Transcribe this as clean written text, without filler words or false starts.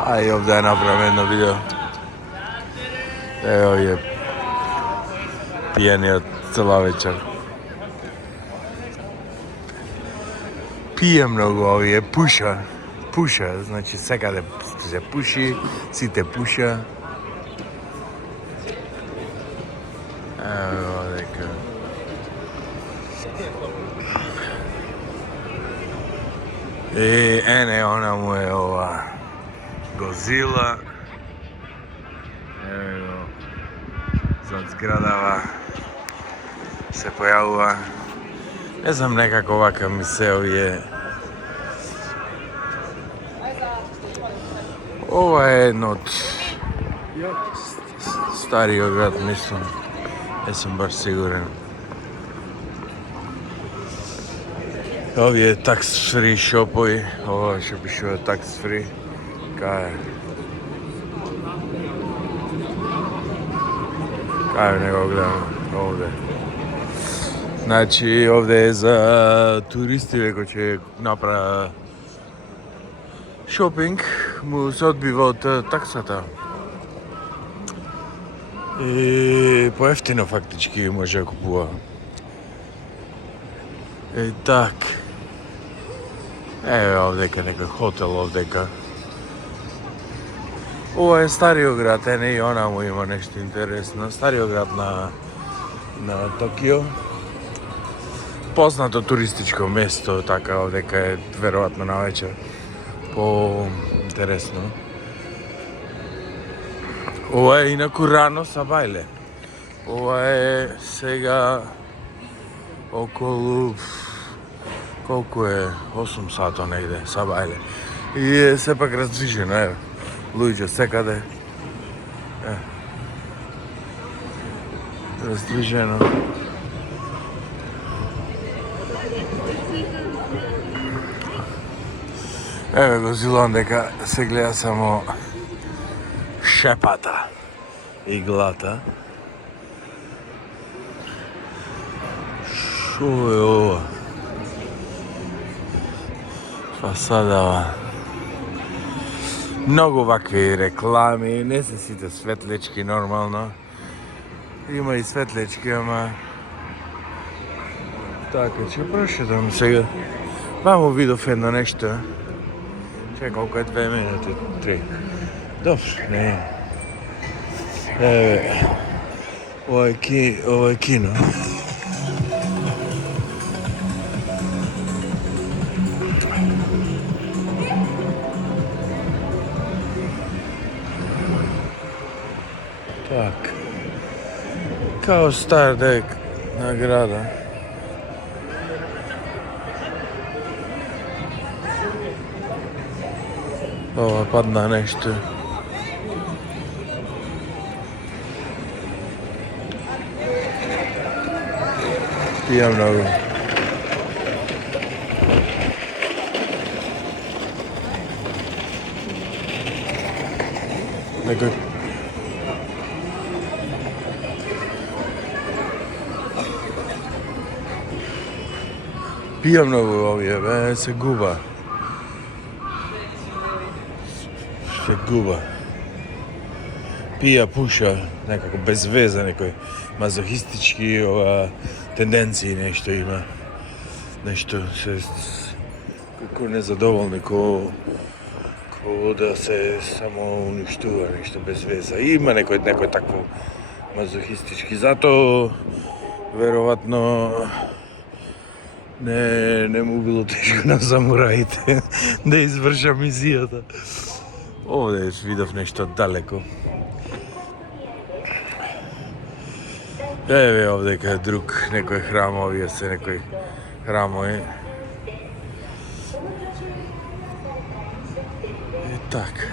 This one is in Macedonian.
А и овде направам едно видео. Ево je пијани од цела вечер. Пие многу овие, пуша, значи секаде се пуши, сите пуша. Ево дека. И ене, она му е ова Гозила. Ево, зад зградава се појавува. Не знам, некако вака ми се овие. Ова е едно од стариот град, мислам. Не сум баш сигурен. Овие tax free шопови, ова што пишува tax free. Кај не го гледам овде. Значи, овде е за туристи кои ќе направа шопинг, му се одбива од таксата. И поевтино фактички може да купува. И так. Еве овдека некој хотел овдека. Ова е стариот град, и она му има нешто интересно. Стариот град на Токио. Познато туристичко место, така овдека е веројатно навечер по-интересно. Ова е инаку рано Сабајле. Ова е сега околу колку е 8 сато негде Сабајле. И е сепак раздвижено, еве. Луѓе секаде. Раздвижено. Еве го Зилон дека се гледа само шепата, иглата. Шо е ова? Фасадава. Многу вакви реклами, не се сите светлечки нормално. Има и светлечки, ама... Така, ќе прошетам сега. Ваму видов едно нешто. Чекай, колко е 2 минути, 3. Добре, не. Еве, ова е кино. Так. Као стар дек на града. Ова падна нешто. Пија многу. Некој пија многу овие, бе, се губа. Се губа. Пија, пуша, некако без веза, некој мазохистички ова тенденции нешто има. Нешто се како незадоволни, ко да се само уништува нешто без веза. Има некој такво мазохистички. Зато веројатно не му било тешко на самураите да изврша мисијата. Овде видов нешто далеко. Еве овдека друг некој храм, овие се некои храмови. И така.